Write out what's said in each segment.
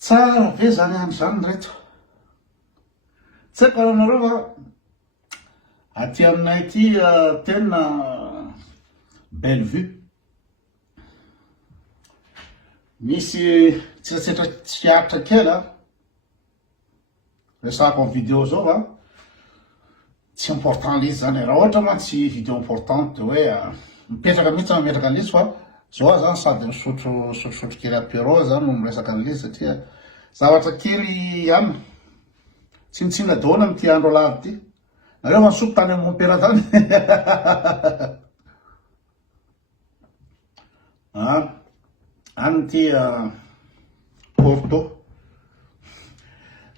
Tsara ve zany andro zany reto. Tsy haiko anareo fa aty aminay aty tena belle vue. Misy tsiratsia kely resako amin'ny vidéo zao va tsy important l'izy zany raha ohatra ma tsy vidéo importante hoe mipetraka mihitsy mametraka an'izy fa zao zany sady misotro kely apéro zany no miresaka an'izy satria zavatra kely ihany tsy mitsinga daholo amin'ity andro alavy ty. Nareo fa nisotro tany amin'ny Montpera tany any ty Porto.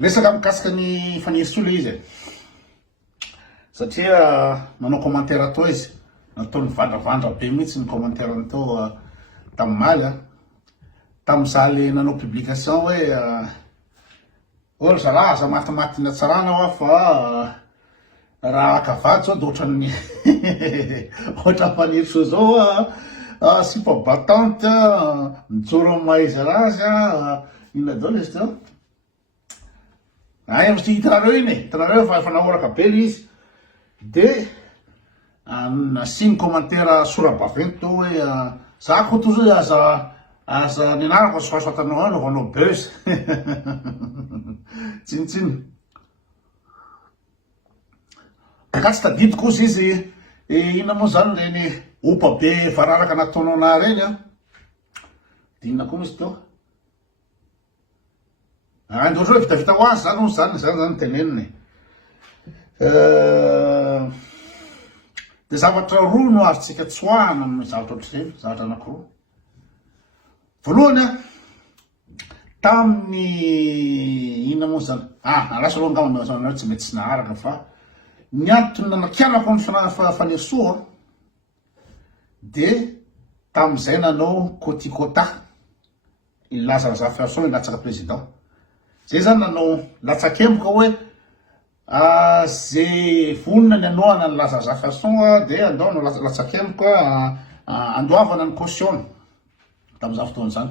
Resaka mikasika ny fanirisoa le izy satria manao commentaire atao izy natao nivandravandra be mihitsy ny commentaire natao tamin'ny maly tamin'izaho le nanao publication hoe olo zalahy aza matimaty natsarana hoa fa raha akavady zao da ohatran'ny ohatran'ny fanirisoa zao sipa batante mijoro maizy razy inona daholo izy teo ay amty hitanareo iny hitanareo fa nahoraka be le izy de nasiny commentaire sora-baventy hoe za koa to zao aza nianarako soasoatanao ano vanao beuse tsinitsiny ka tsy tadidiko kosa izy inona moa zany reny opa be fararaka nataonao na reny de inona koa misy teo androatra hoe vitavita ho azy zany zany teneniny de zavatra roa no azotsika tsoahana amin'ny zavatra ohatr'izay zavatra anakiroa. Voalohany tamin'ny inona moa zany lasa aloha angamba tsy mety tsy naharaka fa ny antony nanakianako amin'ny fanirisoa de tamin'izay nanao kotikota ilazaraza fiason ilatsaka président zay zany nanao latsakemboka hoe zay vonina ny anoana ny lazaraza fiason de andao no latsakemboka andoavana ny caution tamin'izany fotoana zany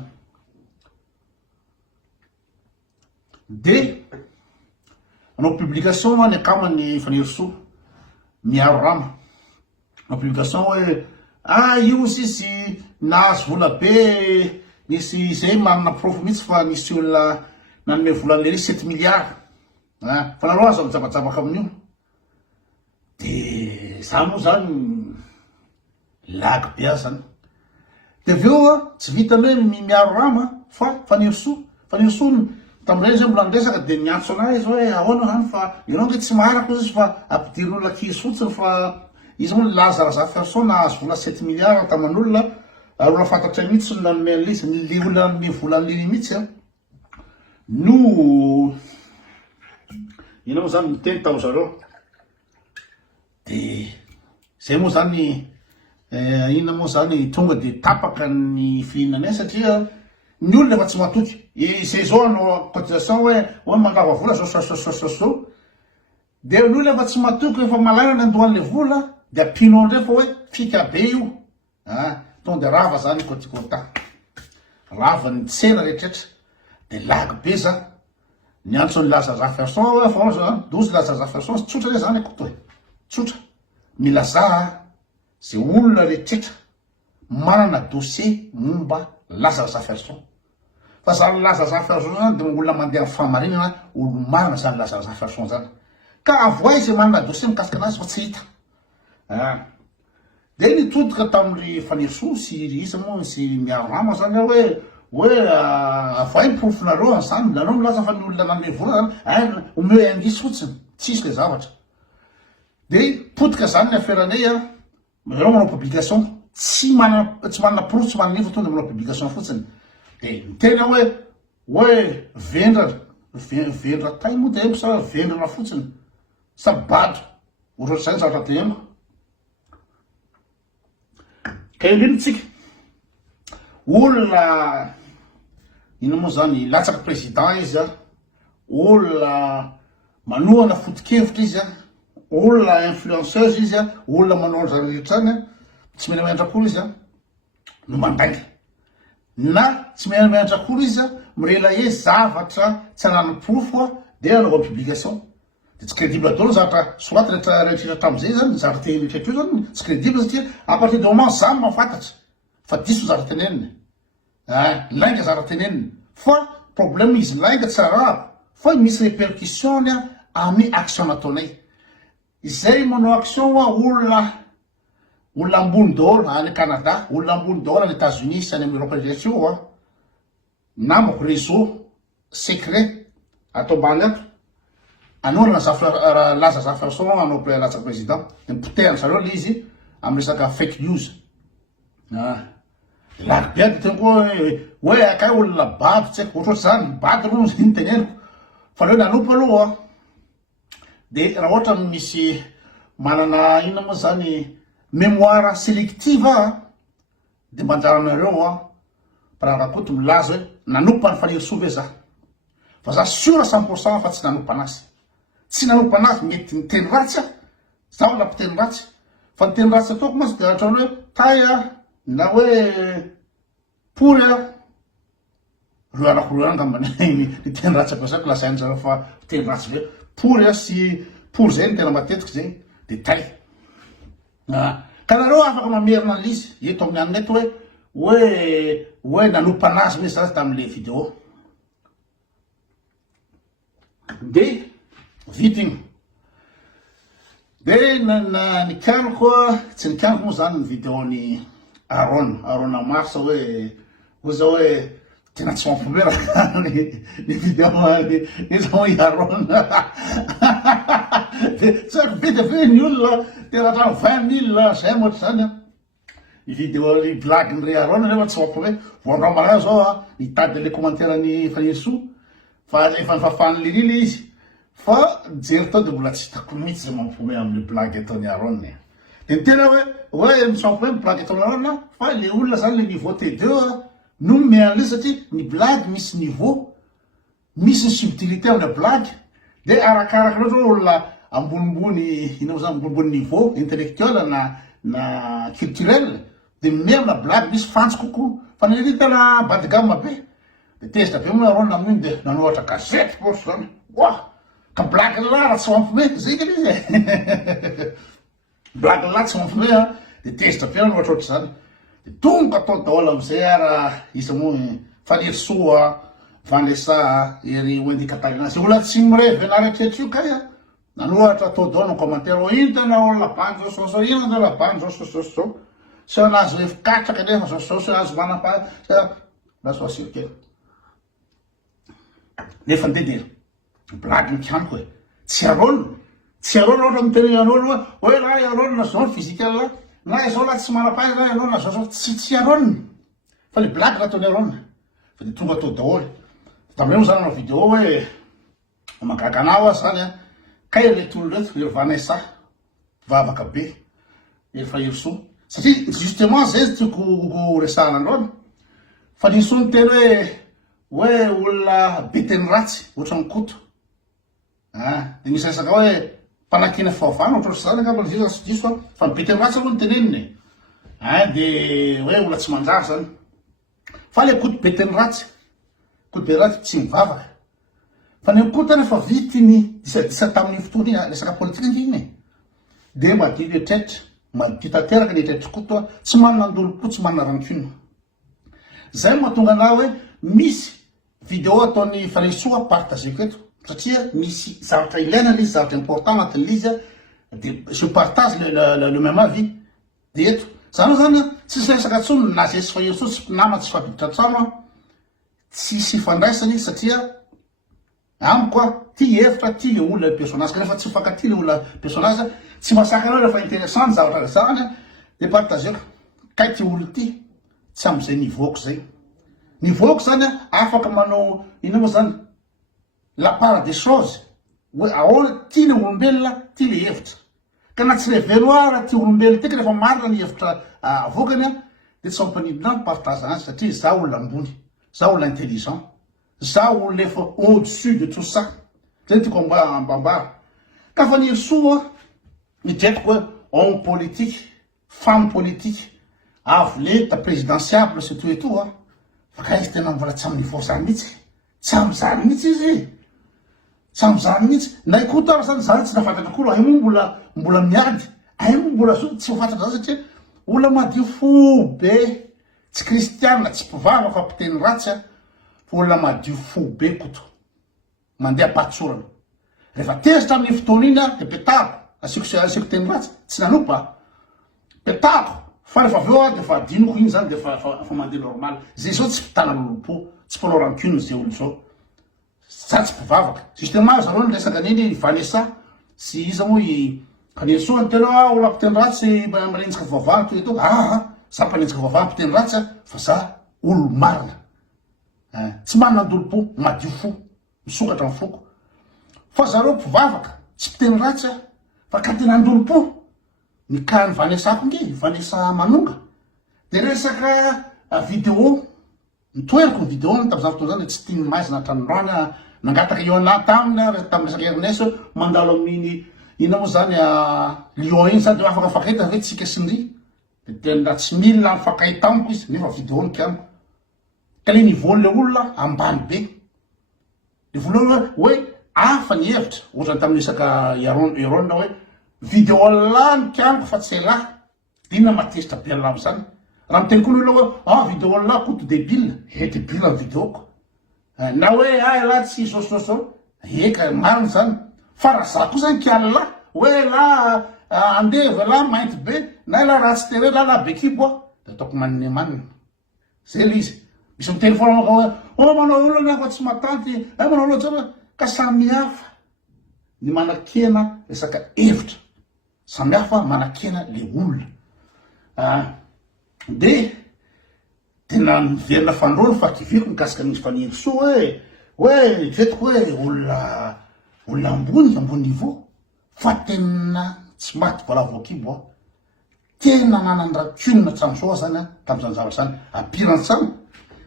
de anao publication ny akamany fanirisoa miaro rama anao publication hoe io sisy nahazo vola be nisy zay manana profo mihitsy fa nisy olona nanome volan'le 7 milliards fa nareo azo mijabajabaka amin'io de za moa zany lagy be azy zany de aveo tsy vitany hoe miaro rama fa fanirisoa tamin'ireny zay mbola niresaka de niantso anahy izy hoe ahoana zany fa ianao nge tsy maharako izy fa ampidirin'olona ankizy fotsiny fa izy moa lazaraza fiason nahazo vola 7 milliards taman'olona ary olona fantatra mihitsy ny nanome an'le izy le olona nanome volan'le mihitsy no ina moa zany miteny tao zareo de zay moa zany inona moa zany tonga de tapaka ny fihinanay satria ny olona efa tsy matoky izay zao anao cotisation hoe mandava vola so de ny olona efa tsy matoky efa malaina ny andohan'le vola de ampinao ndray fa hoe fika be io tonga de rava zany kotikota rava ny tsena rehetraretra de lagy be za niantso ny lazaraza fiason fa dozy lazaraza fiason sy tsotra zany akoto tsotra milaza zay olona rehetraretra manana dossier momba lazaraza fiason fa zany lazaraza fiason zany de olona mandeha amin'ny famarinana olo marina zany lazaraza fiason zany ka avoay zay manana dossier mikasika anazy fa tsy hita de nitodika tamin'ny fanirisoa sy iza moa sy miaro rama zany hoe avoay profonareo an'izany nanao milaza fa ny olona nanome vola zany omeo angisy fotsiny tsisy le zavatra de potika zany ny aferanay zareo manao publication tsy manana proof tsy manana ifa tonga manao publication fotsiny de miteny hoe vendra tay moa de haiko sa vendrana fotsiny sabado ohatr'izay zavatra te haiko ka indrinitsika olona ino moa zany latsaka président izy olona manohana foto-kevitra izy olona influenceuse izy olona manao zany rehetrany tsy mena mendrakory izy no mandainga na tsy miantrakory izy mirelahe zavatra tsy anano-pofo dia anao publication de tsy crédible daholo zavatra soaty rehetra tam'izay zany zavatra rehetra zany tsy crédible satria à partir du moment zany mahafantatry fa diso zavatra teneniny lainga zavatra teneniny fa problème izy lainga tsara fa misy répercussion amin'ny action nataonay izay manao action olona ambony daholo any Canada, olona ambony daholo any États-Unis sy any Europe rehetra io namako réseau secret atao ambany ato anao laza zafason anao latsaka président de mipotehana zareo le izy amy resaka fake news laky be de tena koa hoe akay olona bady tsy haiko ohatroatra zany bady aloha ny teneniko fa leo nanompo aloha de raha ohatra misy manana inona moa zany mémoire sélective de manjaranareo pararakoto milaza hoe nanompo any fanirisoa ve za fa za sûr 100% fa tsy nanompo anazy tsy nanompo anazy mety miteny ratsy zaho la mpiteny ratsy fa niteny ratsy ataoko moa de atrano hoe taya na hoe pory reo anakoroa angambany niteny ratsy ampiasaiko lasainy zareo fa miteny ratsy ve pory sy pory zay ny tena matetiky zay de tay ka nareo afaka mamerina an'izy eto amin'ny anina eto hoe nanompo anazy hoe za tam'le vidéo de vitigny de nikaniko tsy nikaniko moa zany ny vidéo-ny Arona Mars hoe zao hoe tena tsy mampome raha ny vidéo izy hoe Arona de tsy haiko be de fe ny olona tena hatrany 20 000 zay moatra zany ny vidéo ny blague ny re Arona nefa tsy mampome voandreo malaza zao nitady le commentaire ny Fanirisoa fa efa nifafan'le lily izy fa jery tao de mbola tsy hitako mihitsy zay mampome amin'ny blague ataony Arona de tena hoe misy mampome blague ataony Arona fa le olona zany le niveau T2 no mian'le satria ny blague misy niveau misy ny subtilité amin'ny blague de arakaraka loatra olona ambonimbony ino zany ambonimbony niveau intellectuel na culturel de me amina blague misy fantsy kokoa fa ny tena bady gamme be de tezitra be moa Arona amin'iny de nanohatra gazety poso zany ka blague la tsy mampome zay ka izy blague la tsy mampome de tezitra be nanohatra ohatry zany de tonga atao daholo amizay ara izy moa Fanirisoa Vanessa ery Wendy Catalina zay olona tsy mirevy na rehetrarehetra io kay nanohatra atao daholo ny commentaire ino tena olona bandy zao so ino tena bandy zao so sy anazy hoe fikatraka nefa so azo manapa lazo asirikely nefa ndedera blague nikaniko hoe tsy Arona ohatra miteny an'olo hoe la Arona zao physical na zao la tsy manapay na Arona zao tsy Arona fa le blague nataony Arona fa de tonga atao daholo tam'reo moa zany anao vidéo hoe magaga anao zany kay reto olo reto le Vanessa vavaka be ery Fanirisoa satria justement zay izy tiako resahana androany Fanirisoa niteny hoe olona be teny ratsy ohatrany koto de misy resaka hoe mpanakina fahavana ohatrotry zany angamba izy diso fa be teny ratsy aloha niteneniny de hoe olona tsy manjary zany fa le koto be teny ratsy tsy mivavaka fa ny koto nefa vitiny disa tamin'ny fotoana iny resaka politika iny de madio letraitra madio tanteraka letraitra koto tsy manana andolo-po tsy manana rancune zay mahatonga anah hoe misy vidéo ataony Fanirisoa partageko eto satria misy zavatra ilaina izy zavatra important anatin'le izy de je partage le même avis de eto zany zany tsisy resaka tsony na zay sy Fanirisoa tsy nama tsy fapiditra trano tsy fandraisany satria amiko ty hevitra ty le olona personnage rehefa tsy mifankaty le olona personnage tsy masaka anao rehefa intéressant zavatra zany de partageko kay ty olo ty tsy am'izay niveauko zay niveauko zany afaka manao ino moa zany la part des choses hoe ahoana ty le olombelona ty le hevitra ka na tsy revelo raha ty olombelona tiky rehefa marina ny hevitra avokany de tsy mampanidina ny partage azy satria za olona ambony za olona intelligent za olona efa au-dessus de tout ça zay tiako ambambara ka Fanirisoa midretiko hoe homme politique femme politique avo lenta présidentiable surtout et tout fa ka izy tena mbola tsy amin'ny niveau zany mihitsy tsy am'zany mihitsy izy tsy am'zany mihitsy na ikotara zany zany tsy nafantatra koa ay moa mbola miady ay moa mbola so tsy fantatra zany satria olona madio fo be tsy kristianina tsy mpivava fa mpiteny ratsy a fa olona madio fo be koto mandeha patsorana rehefa tezitra amin'ny fotoana iny a de petako asiko teny ratsy tsy nanopa petako fa rehefa aveo a de fa adinoko iny zany de fa mandeha normal zay zao tsy mpitana lolopo tsy mpanao rancune zay olo zao sa tsy mpivavaka justement zareo niresaka niny Vanessa sy iza moa kanesoany tena olo mpiteny ratsy manenjika vavahany toy eto za mpanenjika vavahany mpiteny ratsy fa za olo marina tsy manana andolo-po madio fo misokatra amin'ny foko fa zareo mpivavaka tsy mpiteny ratsy fa ka tena andolo-po ny kany Vanessa ko nge Vanessa Manonga de resaka vidéo nitoeriko vidéo tam'izany fotoana zany tsy tiany maizina hatramin'androany nangataka eo ana taminy resaka Ernest mandalo amin'ny ina moa zany Lyon iny zany de afaka fakahita ve tsika sindry de tena tsy milina mifakahita amiko izy nefa vidéo nikiamiko ka le niveaun'le olona ambany be de voalohany hoe afa ny hevitra ohatrany tamin'ny resaka Erona hoe vidéo lahy nikiamiko fa tsy lahy dina matesitra be alamo zany raha miteny koa olo hoe vidéo lahy koto débile débile amin'ny vidéoko na hoe lahy tsy sososo eka marina zany fa raha za koa zany kialina hoe la andeva la mainty be na la ratsy tere la bekibo de ataoko manina zay le izy misy miteny foana hoe manao olona fa tsy matanty manao loatra ka samy hafa ny manakena resaka hevitra samy hafa manakena le olona de tena miverina fandrony fa kiviko mikasika nisy faniry so hoe vetiko hoe olona ambony niveau fa tena tsy maty vola voakibo tena nanany rancune tramsoa zany tam'izany zavatra zany apirany tsamy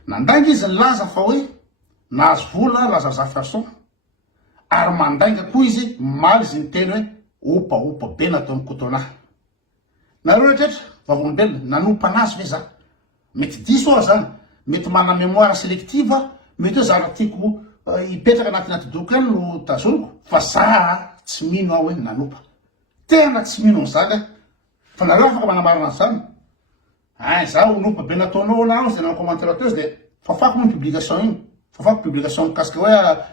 nandainga izy laza fa hoe nahazo vola laza zafason ary mandainga koa izy maly izy niteny hoe opa be natao mikotona nareo rehetraretra vavolombelona nanompa anazy ve za mety diso zany mety mana mémoire sélective mety hoe zara tiako ipetraka anaty doka any no tazoniko fa za tsy mino aho hoe nanompa tena tsy mino an'izany fa nareo afaka manamarina zany za onompa be nataonao na zay nao commentaire teo de fafako mo publication iny fafako publication mikasika hoe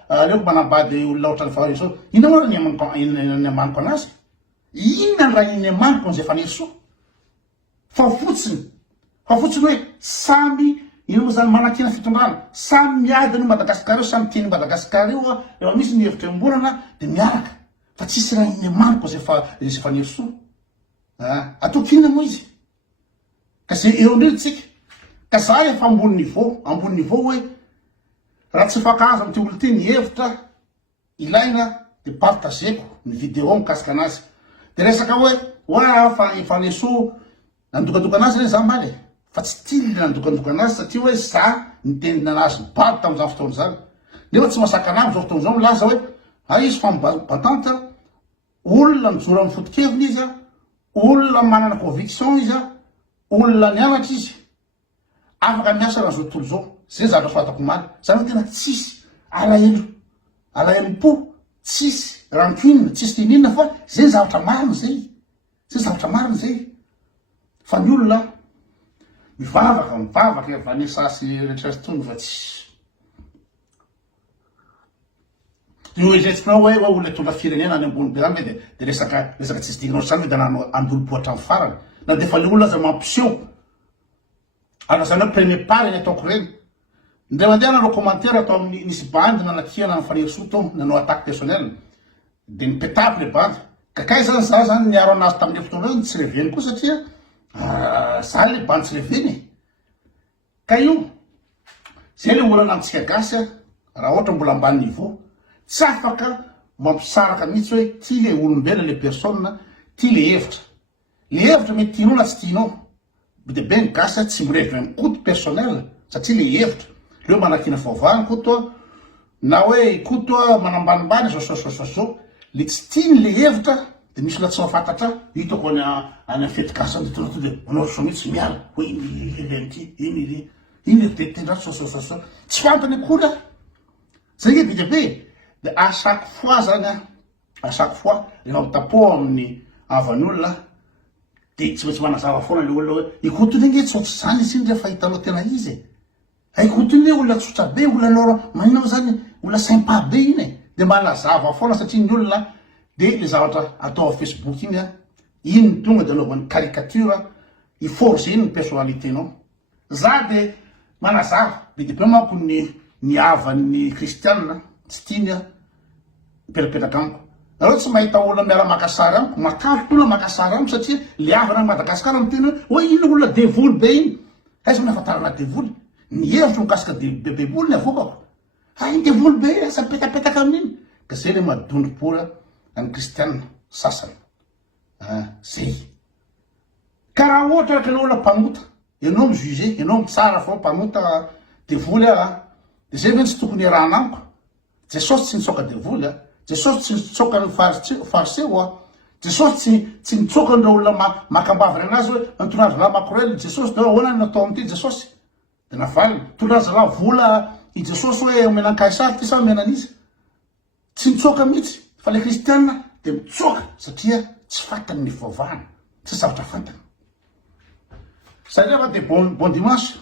aleoko manambady olona ohatrany fahareso ina moa ny amaniko anazy inona ny raha iny amaniko an'izay faneso fa fotsiny hoe samy ino moa zany manakena fitondrana samy miady no Madagasikara io samy tiany Madagasikara io efa misy ny hevitra ambonana de miaraka fa tsisy raha iny amaniko zay faneso atao kina moa izy ka zay eo ndreny tsika ka za efa ambony niveau hoe raha tsy fakazo amty olo ty ny hevitra ilaina de partageko ny vidéo mikasika anazy de resaka hoe faneso nandokandoka anazy reny za maly fa tsy tily nandokandoka anazy satria hoe za nitenina anazy babo tam'izany fotoana zany nefa tsy masaka anamy zao fotoana zao milaza hoe izy fa mibatanta olona mijoro amin'ny foto-keviny izy olona manana conviction izy olona nianatra izy afaka miasa raha zao tontolo zao zay zavatra fatako maly zany hoe tena tsisy alahelo-po tsisy rancune tsisy tininina fa zay zavatra marina zay fa ny olona mivavaka Vanessa sy rehetrarehetra tony fa tsy io ezetsinao hoe olona tondra firenena any ambony be zany de resaka tsisy dignao zany hoe da nano andolo-po hatramin'ny farany na de fa le olona za mampiseho zany hoe premier part ny ataoko reny ndray mandeha nanao commentaire atao amin'ny nisy bandy nanakiana ny faneroso tao nanao attaque personnel de nipetako le bandy kakay zany za zany niaro anazy tamin'le fotoana io tsy reveny koa satria za le bandy tsy reveny ka io zay le olana amitsika gasy raha ohatra mbola ambany niveau tsy afaka mampisaraka mihitsy hoe ty le olombelona le personne ty le hevitra mety tianao na tsy tianao de be ny gasy tsy mirevy amin'ny cote personnel satria le hevitra leo manakina faovahany koto na hoe koto manambanimbany zao le tsy tiany le hevitra de misy la tsy mafantatra hitako any fety gasy de tonga de manao so mihitsy miala hoe iny iny detendra sosososo tsy fantany akory a zay e bikabe de à chaque fois zany à chaque fois rehefa mitapo amin'ny avan'olona de tsy maintsy manazava foana le olona hoe ikotony nge tsotsy zany izy iny rehefa hitanao tena izy aikotony olona tsotra be olona lora maninao zany olona sympa be iny de manazava foana satria ny olona de le zavatra atao Facebook iny iny tonga de anaovan'ny caricature iforger iny ny personnaliténao za de manazava be de be manko ny havan'ny kristianina tsy tiany mipetrapetraka amiko nareo tsy mahita olona miara makasary amiko mataviko olona makasary amiko satria le havana Madagasikara miteny hoe iny olona devoly be iny aiza nahafantarana devoly ny hevitro mikasika bebeboly ny avokako iny devoly be asa mipetapetaka amin'iny ka zay le madondrom-pora any kristianina sasany zay karaha ohatra araka le olona mpamota ianao mijuge ianao mitsara fao mpamota devoly de zay ve tsy tokony arahana amiko Jesosy tsy nitsoka devoly Jesosy tsy nitsoka ny fariseo Jesosy tsy nitsoka ny olona makambavana anazy hoe nitondrazy la makorely Jesosy de ahoana natao am'ty Jesosy de navaly tondrazy la vola i Jesosy hoe omena Kaisary ty sa omena an'izy tsy nitsoka mihitsy fa le kristianina de mitsoka satria tsy fantany ny fivavahana tsy zavatra fantany. Salut, de bon dimanche.